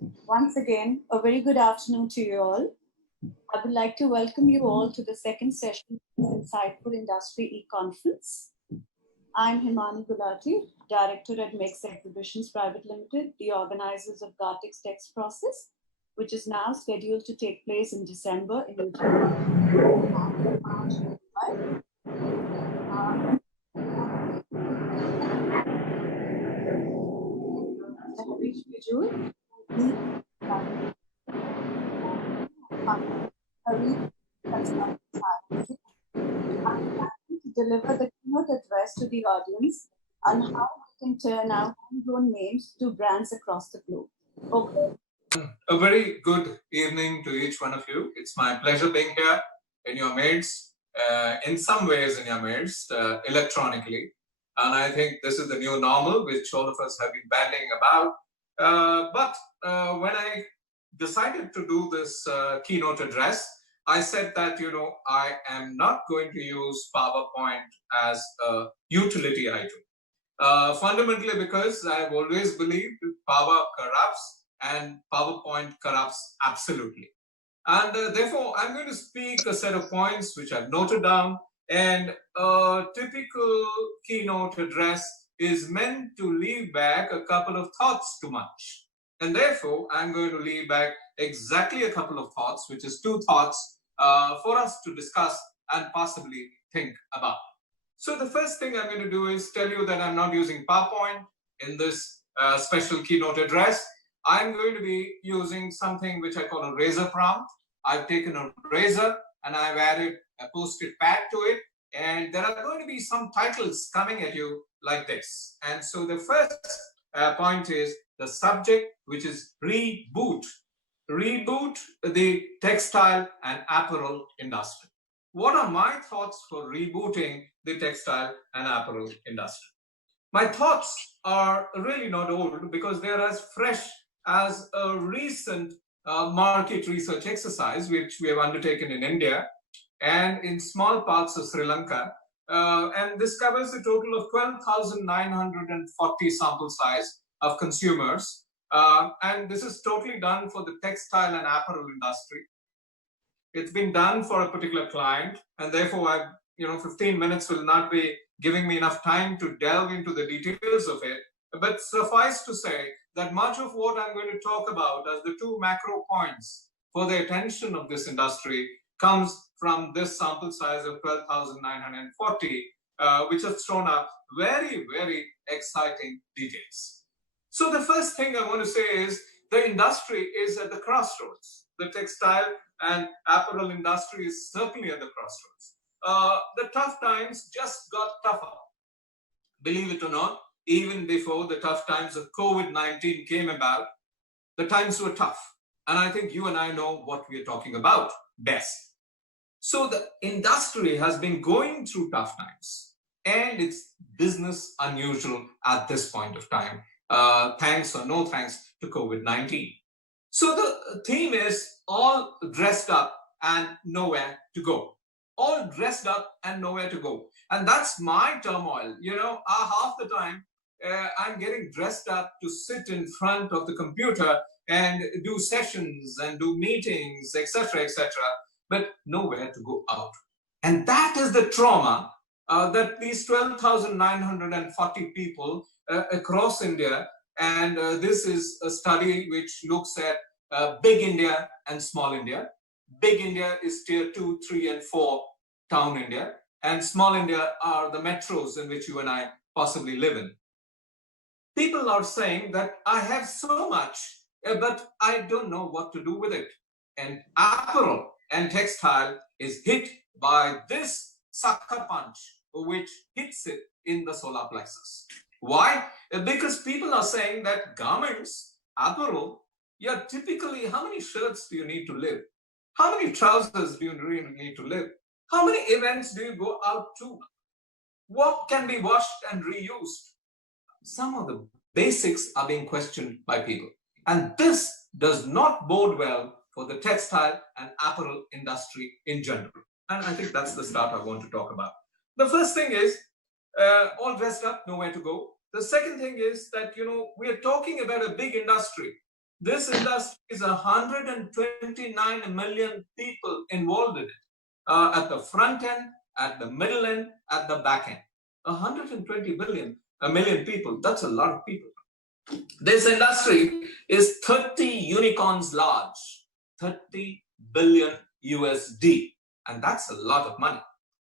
Once again, a very good afternoon to you all. I would like to welcome you all to the second session of this insightful industry e-conference. I'm Himani Gulati, Director at Mix Exhibitions Private Limited, the organizers of Gartex Texprocess, which is now scheduled to take place in December in New Harish Bijoor, to deliver the keynote address to the audience on how we can turn our homegrown names to brands across the globe. Okay. A very good evening to each one of you. It's my pleasure being here in your midst, in some ways in your midst, electronically. And I think this is the new normal, which all of us have been bandying about. But when I decided to do this keynote address, I said that, I am not going to use PowerPoint as a utility item. Fundamentally because I've always believed power corrupts and PowerPoint corrupts absolutely. And therefore, I'm going to speak a set of points which I've noted down, and a typical keynote address is meant to leave back a couple of thoughts to munch. And therefore, I'm going to leave back exactly a couple of thoughts, which is two thoughts for us to discuss and possibly think about. So the first thing I'm going to do is tell you that I'm not using PowerPoint in this special keynote address. I'm going to be using something which I call a razor prompt. I've taken a razor and I've added a post-it pad to it. And there are going to be some titles coming at you like this. And so the first point is the subject, which is reboot. Reboot the textile and apparel industry. What are my thoughts for rebooting the textile and apparel industry? My thoughts are really not old because they're as fresh as a recent market research exercise which we have undertaken in India and in small parts of Sri Lanka. And this covers a total of 12,940 sample size of consumers. And this is totally done for the textile and apparel industry. It's been done for a particular client, and therefore 15 minutes will not be giving me enough time to delve into the details of it. But suffice to say that much of what I'm going to talk about as the two macro points for the attention of this industry comes from this sample size of 12,940, which has thrown up very, very exciting details. So the first thing I want to say is the industry is at the crossroads. The textile and apparel industry is certainly at the crossroads. The tough times just got tougher. Believe it or not, even before the tough times of COVID-19 came about, the times were tough. And I think you and I know what we are talking about best. So the industry has been going through tough times, and it's business unusual at this point of time, thanks or no thanks to COVID-19. So the theme is all dressed up and nowhere to go. All dressed up and nowhere to go. And that's my turmoil. Half the time I'm getting dressed up to sit in front of the computer and do sessions and do meetings, etc., etc., but nowhere to go out. And that is the trauma that these 12,940 people across India, and this is a study which looks at big India and small India. Big India is tier 2, 3, and 4 town India, and small India are the metros in which you and I possibly live in. People are saying that I have so much, but I don't know what to do with it. And apparel and textile is hit by this sucker punch, which hits it in the solar plexus. Why? Because people are saying that garments, apparel, typically, how many shirts do you need to live? How many trousers do you really need to live? How many events do you go out to? What can be washed and reused? Some of the basics are being questioned by people. And this does not bode well for the textile and apparel industry in general. And I think that's the start I want to talk about. The first thing is all dressed up, nowhere to go. The second thing is that, we are talking about a big industry. This industry is 129 million people involved in it, at the front end, at the middle end, at the back end. 120 million people. That's a lot of people. This industry is 30 unicorns large, 30 billion USD, and that's a lot of money.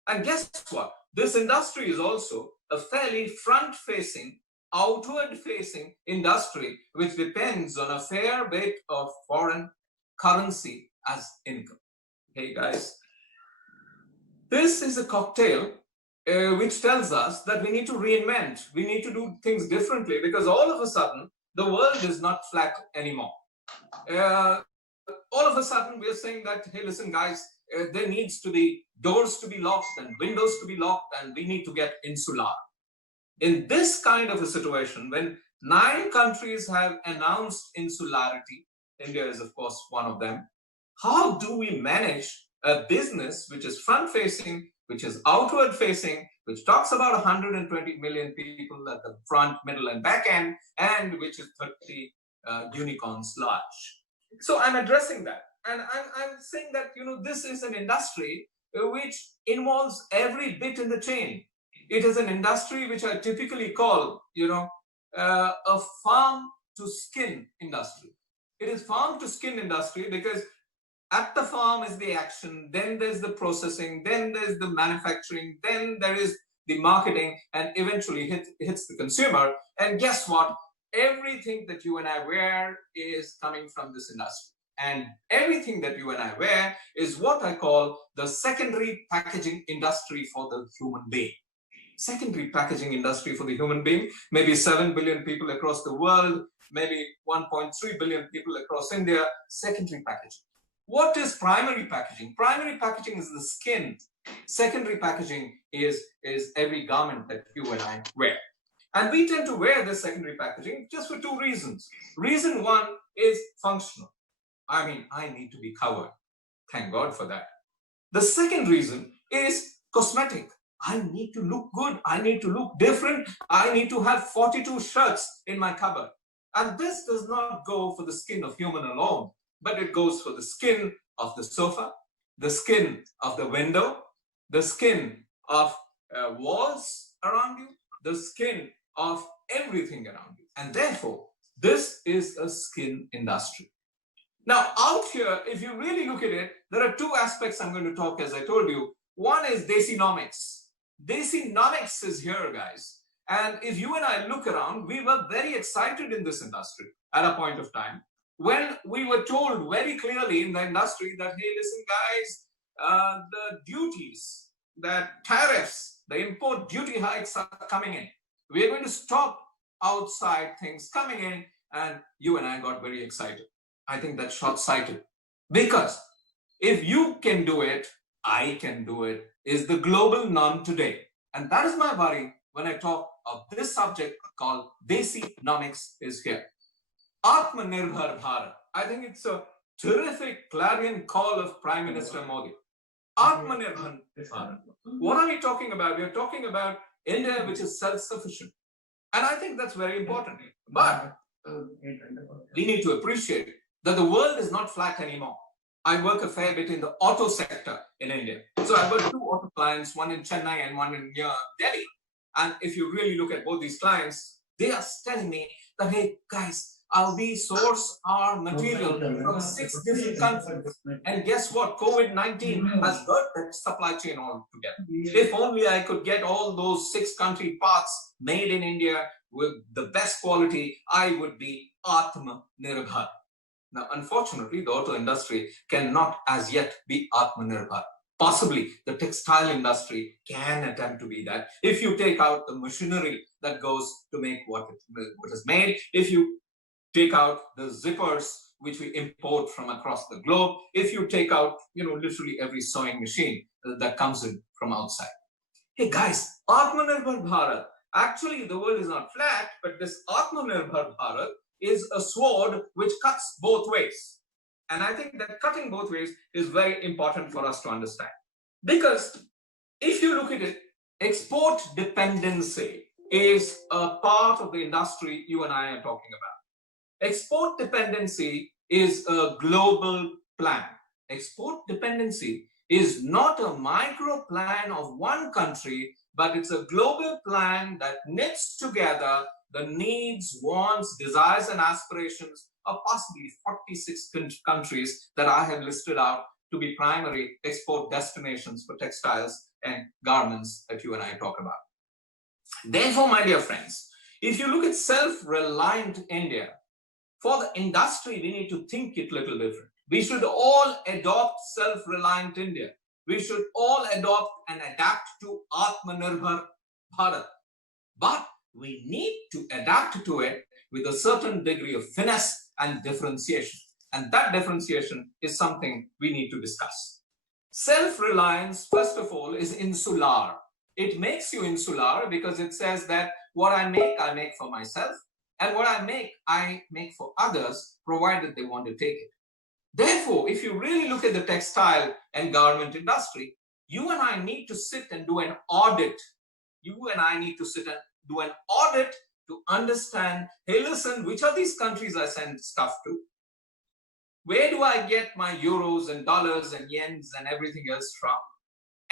And guess what? This industry is also a fairly front-facing, outward-facing industry, which depends on a fair bit of foreign currency as income. Hey guys, this is a cocktail which tells us that we need to reinvent, we need to do things differently, because all of a sudden, the world is not flat anymore. All of a sudden, we are saying that, hey, listen, guys, there needs to be doors to be locked and windows to be locked, and we need to get insular. In this kind of a situation, when 9 countries have announced insularity, India is, of course, one of them, how do we manage a business which is front-facing, which is outward-facing, which talks about 120 million people at the front, middle, and back end, and which is 30 unicorns large? So I'm addressing that, and I'm saying that, you know, this is an industry which involves every bit in the chain. It is an industry which I typically call, you know, a farm to skin industry. It is farm to skin industry because at the farm is the action, then there's the processing, then there's the manufacturing, then there is the marketing, and eventually hits the consumer. And guess what? Everything that you and I wear is coming from this industry. And everything that you and I wear is what I call the secondary packaging industry for the human being. Secondary packaging industry for the human being, maybe 7 billion people across the world, maybe 1.3 billion people across India. Secondary packaging. What is primary packaging? Primary packaging is the skin. Secondary packaging is every garment that you and I wear. And we tend to wear this secondary packaging just for 2 reasons. Reason 1 is functional. I mean, I need to be covered. Thank God for that. The second reason is cosmetic. I need to look good. I need to look different. I need to have 42 shirts in my cupboard. And this does not go for the skin of human alone, but it goes for the skin of the sofa, the skin of the window, the skin of walls around you, the skin of everything around you. And therefore, this is a skin industry. Now, out here, if you really look at it, there are 2 aspects I'm going to talk, as I told you. One is Desinomics. Desinomics is here, guys. And if you and I look around, we were very excited in this industry at a point of time when we were told very clearly in the industry that, hey, listen, guys, the duties, the tariffs, the import duty hikes are coming in. We're going to stop outside things coming in, and you and I got very excited. I think that's short-sighted, because if you can do it, I can do it, is the global norm today. And that is my worry when I talk of this subject called Desinomics is here. Atmanirbhar Bharat. I think it's a terrific clarion call of Prime Minister Modi. Atmanirbhar Bharat. What are we talking about? We are talking about India, which is self-sufficient. And I think that's very important. But we need to appreciate that the world is not flat anymore. I work a fair bit in the auto sector in India. So I've got 2 auto clients, one in Chennai and one in near Delhi. And if you really look at both these clients, they are telling me that, hey, guys, we source our material from 6 different countries. And guess what? COVID-19 has hurt that supply chain altogether. If only I could get all those 6 country parts made in India with the best quality, I would be Atmanirbhar. Now, unfortunately, the auto industry cannot as yet be Atmanirbhar. Possibly the textile industry can attempt to be that. If you take out the machinery that goes to make what is made, if you take out the zippers which we import from across the globe, if you take out, you know, literally every sewing machine that comes in from outside. Hey guys, Atmanirbhar Bharat. Actually, the world is not flat, but this Atmanirbhar Bharat is a sword which cuts both ways. And I think that cutting both ways is very important for us to understand. Because if you look at it, export dependency is a part of the industry you and I are talking about. Export dependency is a global plan. Export dependency is not a micro plan of one country, but it's a global plan that knits together the needs, wants, desires, and aspirations of possibly 46 countries that I have listed out to be primary export destinations for textiles and garments that you and I talk about. Therefore, my dear friends, if you look at self-reliant India, for the industry, we need to think it a little different. We should all adopt self-reliant India. We should all adopt and adapt to Atmanirbhar Bharat. But we need to adapt to it with a certain degree of finesse and differentiation. And that differentiation is something we need to discuss. Self-reliance, first of all, is insular. It makes you insular because it says that what I make for myself. And what I make for others, provided they want to take it. Therefore, if you really look at the textile and garment industry, you and I need to sit and do an audit. You and I need to sit and do an audit to understand, hey, listen, which are these countries I send stuff to? Where do I get my euros and dollars and yens and everything else from?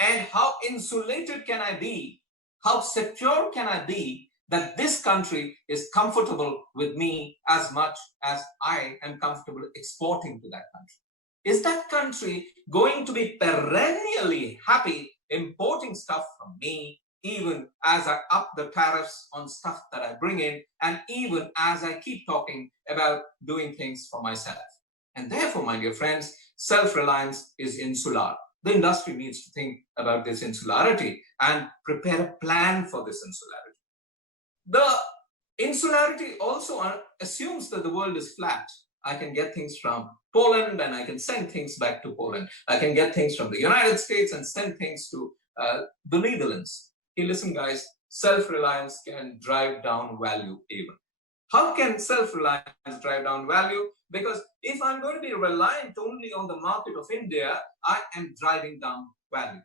And how insulated can I be? How secure can I be that this country is comfortable with me as much as I am comfortable exporting to that country? Is that country going to be perennially happy importing stuff from me, even as I up the tariffs on stuff that I bring in, and even as I keep talking about doing things for myself? And therefore, my dear friends, self-reliance is insular. The industry needs to think about this insularity and prepare a plan for this insularity. The insularity also assumes that the world is flat. I can get things from Poland and I can send things back to Poland. I can get things from the United States and send things to the Netherlands. Hey, listen, guys, self-reliance can drive down value even. How can self-reliance drive down value? Because if I'm going to be reliant only on the market of India, I am driving down value.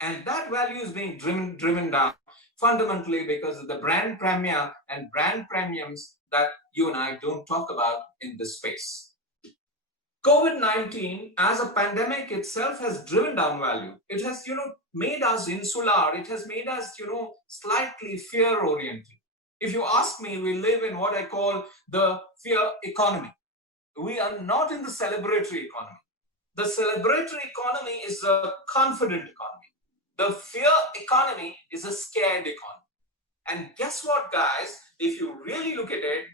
And that value is being driven down fundamentally because of the brand premia and brand premiums that you and I don't talk about in this space. COVID-19 as a pandemic itself has driven down value. It has, made us insular. It has made us, slightly fear-oriented. If you ask me, we live in what I call the fear economy. We are not in the celebratory economy. The celebratory economy is a confident economy. The fear economy is a scared economy. And guess what, guys? If you really look at it,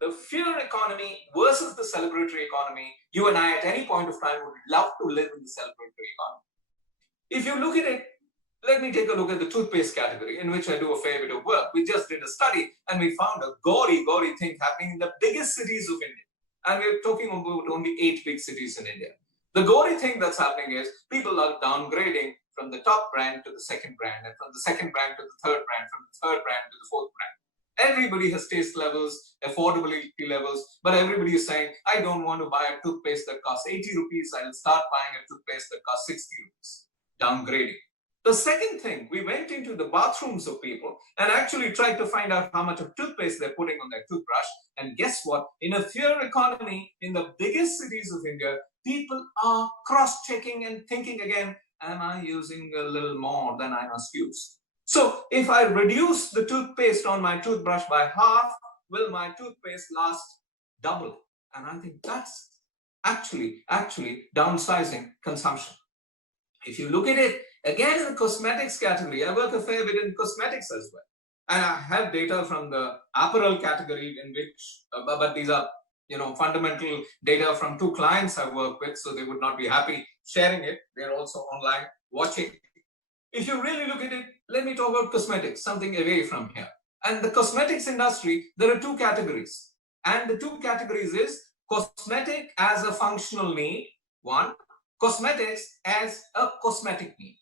the fear economy versus the celebratory economy, you and I at any point of time would love to live in the celebratory economy. If you look at it, let me take a look at the toothpaste category, in which I do a fair bit of work. We just did a study and we found a gory thing happening in the biggest cities of India. And we're talking about only 8 big cities in India. The gory thing that's happening is people are downgrading from the top brand to the second brand, and from the second brand to the third brand, from the third brand to the fourth brand. Everybody has taste levels, affordability levels, but everybody is saying, I don't want to buy a toothpaste that costs 80 rupees. I'll start buying a toothpaste that costs 60 rupees. Downgrading. The second thing, we went into the bathrooms of people and actually tried to find out how much of toothpaste they're putting on their toothbrush. And guess what? In a fear economy, in the biggest cities of India, people are cross-checking and thinking again, am I using a little more than I must use? So if I reduce the toothpaste on my toothbrush by half, will my toothpaste last double? And I think that's actually downsizing consumption. If you look at it, again, in the cosmetics category, I work a fair bit in cosmetics as well. And I have data from the apparel category in which, but these are, fundamental data from 2 clients I work with, so they would not be happy sharing it. They're also online watching. If you really look at it, let me talk about cosmetics, something away from here. And the cosmetics industry, there are 2 categories. And the 2 categories is cosmetic as a functional need, 1. Cosmetics as a cosmetic need.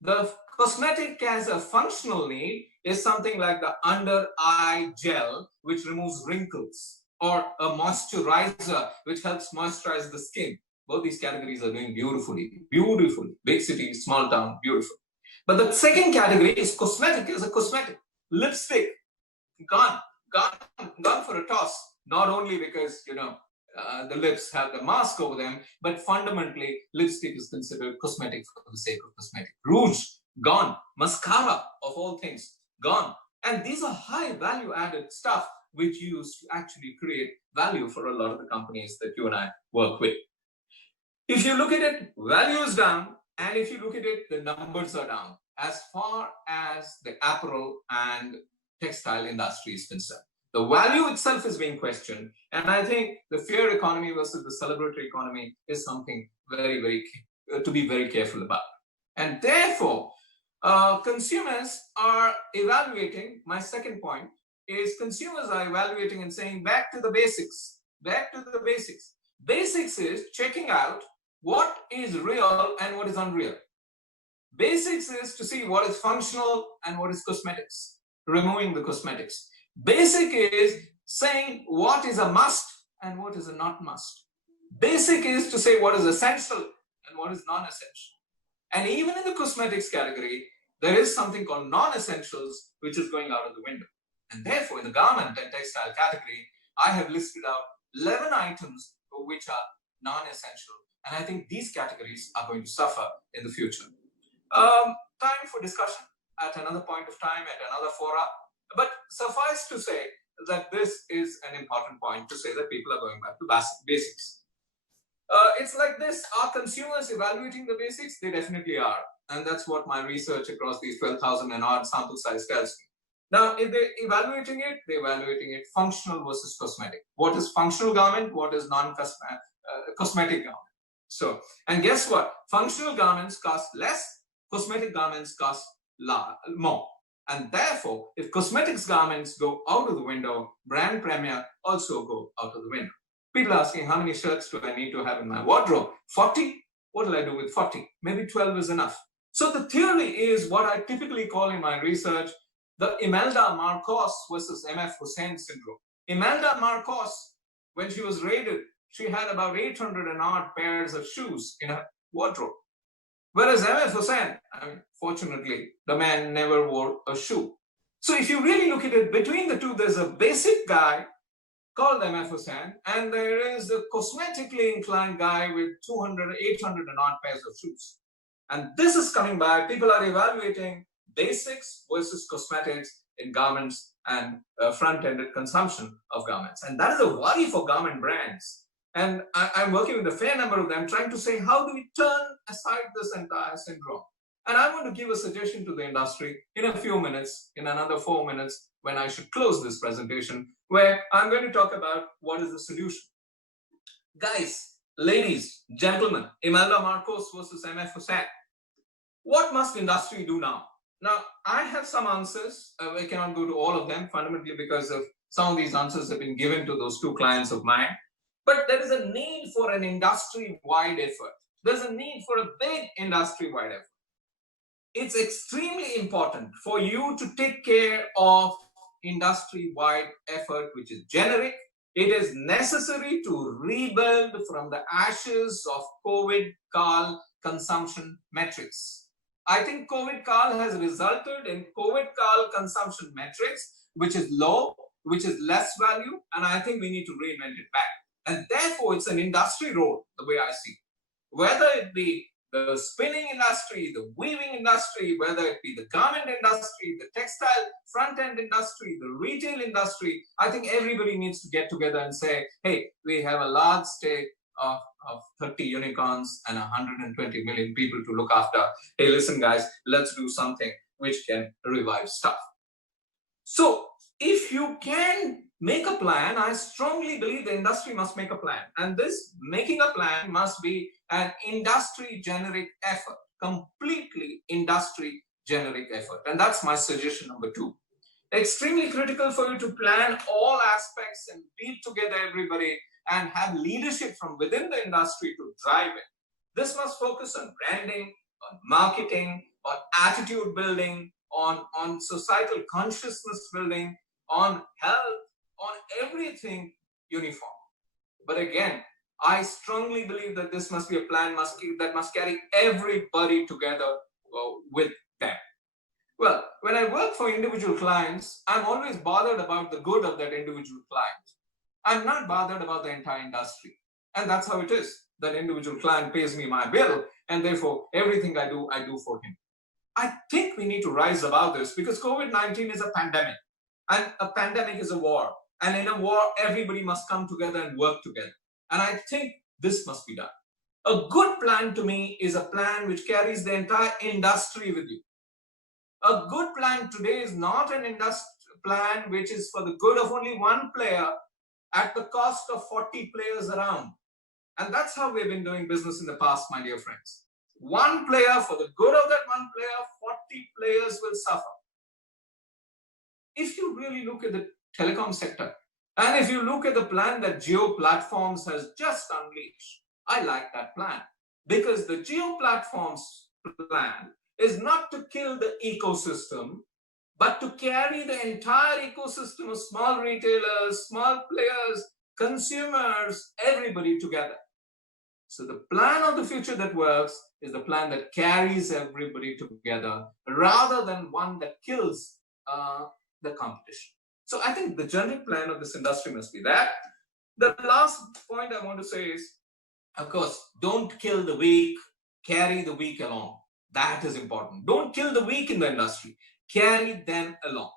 The cosmetic as a functional need is something like the under-eye gel, which removes wrinkles, or a moisturizer, which helps moisturize the skin. Both these categories are doing beautifully. Big city, small town, beautiful. But the second category is cosmetic as a cosmetic. Lipstick, gone for a toss. not only because, the lips have the mask over them, but fundamentally, lipstick is considered cosmetic for the sake of cosmetic. Rouge, gone. Mascara, of all things, gone. And these are high value added stuff which used to actually create value for a lot of the companies that you and I work with. If you look at it, value is down, and if you look at it, the numbers are down as far as the apparel and textile industry is concerned. The value itself is being questioned, and I think the fear economy versus the celebratory economy is something to be very careful about. And therefore, consumers are evaluating. My second point is consumers are evaluating and saying, back to the basics. Back to the basics. Basics is checking out what is real and what is unreal. Basics is to see what is functional and what is cosmetics, removing the cosmetics. Basic is saying what is a must and what is a not must. Basic is to say what is essential and what is non-essential. And even in the cosmetics category, there is something called non-essentials, which is going out of the window. And therefore, in the garment and textile category, I have listed out 11 items which are non-essential. And I think these categories are going to suffer in the future. Time for discussion at another point of time, at another fora. But suffice to say that this is an important point to say that people are going back to basics. It's like this. Are consumers evaluating the basics? They definitely are. And that's what my research across these 12,000 and odd sample size tells me. Now, if they're evaluating it functional versus cosmetic. What is functional garment? What is cosmetic garment? So, and guess what? Functional garments cost less, cosmetic garments cost more. And therefore, if cosmetics garments go out of the window, brand premier also go out of the window. People are asking, how many shirts do I need to have in my wardrobe? 40? What will I do with 40? Maybe 12 is enough. So the theory is what I typically call in my research, the Imelda Marcos versus MF Hussain syndrome. Imelda Marcos, when she was raided, she had about 800 and odd pairs of shoes in her wardrobe. Whereas MF Hussain, fortunately, the man never wore a shoe. So if you really look at it, between the two, there's a basic guy called MF Hussain, and there is a cosmetically inclined guy with 200, 800 and odd pairs of shoes. And this is coming by. People are evaluating basics versus cosmetics in garments and front-ended consumption of garments. And that is a worry for garment brands. And I'm working with a fair number of them trying to say, how do we turn aside this entire syndrome? And I want to give a suggestion to the industry in a few minutes, in another 4 minutes, when I should close this presentation, where I'm going to talk about what is the solution. Guys, ladies, gentlemen, Imelda Marcos versus MF Hussain. What must industry do now? Now, I have some answers. I cannot go to all of them, fundamentally because of some of these answers have been given to those two clients of mine. But there is a need for an industry-wide effort. There's a need for a big industry-wide effort. It's extremely important for you to take care of industry-wide effort, which is generic. It is necessary to rebuild from the ashes of COVID-Kal consumption metrics. I think COVID-Kal has resulted in COVID-Kal consumption metrics, which is low, which is less value, and I think we need to reinvent it back. And therefore, it's an industry role, the way I see it. Whether it be the spinning industry, the weaving industry, whether it be the garment industry, the textile front-end industry, the retail industry, I think everybody needs to get together and say, hey, we have a large stake of 30 unicorns and 120 million people to look after. Hey, listen, guys, let's do something which can revive stuff. So if you can make a plan, I strongly believe the industry must make a plan. And this making a plan must be an industry generic effort, completely industry generic effort. And that's my suggestion number 2. Extremely critical for you to plan all aspects and beat together everybody and have leadership from within the industry to drive it. This must focus on branding, on marketing, on attitude building, on societal consciousness building, on health, on everything uniform. But again, I strongly believe that this must be a plan that must carry everybody together with them. Well, when I work for individual clients, I'm always bothered about the good of that individual client. I'm not bothered about the entire industry. And that's how it is. That individual client pays me my bill, and therefore everything I do for him. I think we need to rise above this, because COVID-19 is a pandemic, and a pandemic is a war. And in a war, everybody must come together and work together. And I think this must be done. A good plan to me is a plan which carries the entire industry with you. A good plan today is not an industry plan which is for the good of only one player at the cost of 40 players around. And that's how we've been doing business in the past, my dear friends. One player for the good of that one player, 40 players will suffer. If you really look at the telecom sector, and if you look at the plan that Jio Platforms has just unleashed, I like that plan, because the Jio Platforms plan is not to kill the ecosystem, but to carry the entire ecosystem of small retailers, small players, consumers, everybody together. So the plan of the future that works is the plan that carries everybody together, rather than one that kills the competition. So I think the general plan of this industry must be that. The last point I want to say is, of course, don't kill the weak, carry the weak along. That is important. Don't kill the weak in the industry, carry them along.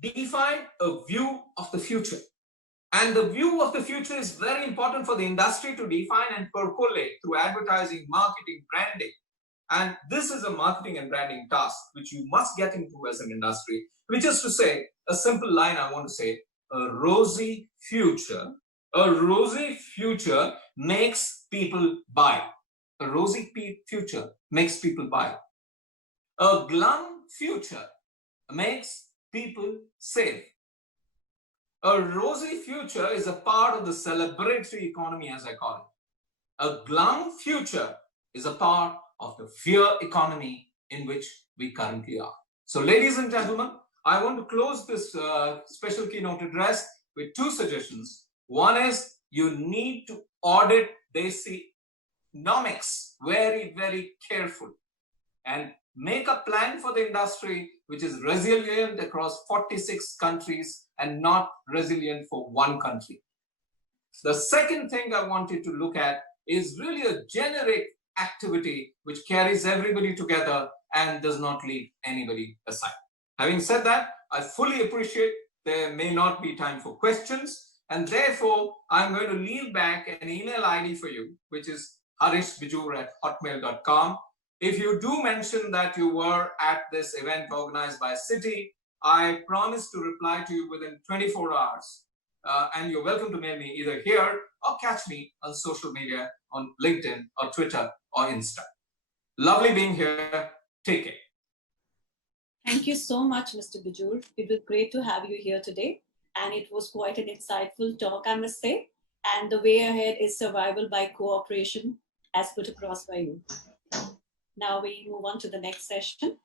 Define a view of the future. And the view of the future is very important for the industry to define and percolate through advertising, marketing, branding. And this is a marketing and branding task which you must get into as an industry, which is to say, a simple line I want to say, a rosy future makes people buy. A rosy future makes people buy. A glum future makes people save. A rosy future is a part of the celebratory economy, as I call it. A glum future is a part of the fear economy in which we currently are. So, ladies and gentlemen, I want to close this special keynote address with two suggestions. One is, you need to audit Desinomics very, very carefully and make a plan for the industry which is resilient across 46 countries and not resilient for one country. The second thing I wanted to look at is really a generic activity which carries everybody together and does not leave anybody aside. Having said that, I fully appreciate there may not be time for questions, and therefore I'm going to leave back an email ID for you, which is harishbijoor@hotmail.com. If you do mention that you were at this event organized by CITI, I promise to reply to you within 24 hours. And you're welcome to mail me either here or catch me on social media on LinkedIn or Twitter or Insta. Lovely being here. Take care. Thank you so much, Mr. Bijoor. It was great to have you here today. And it was quite an insightful talk, I must say. And the way ahead is survival by cooperation, as put across by you. Now we move on to the next session.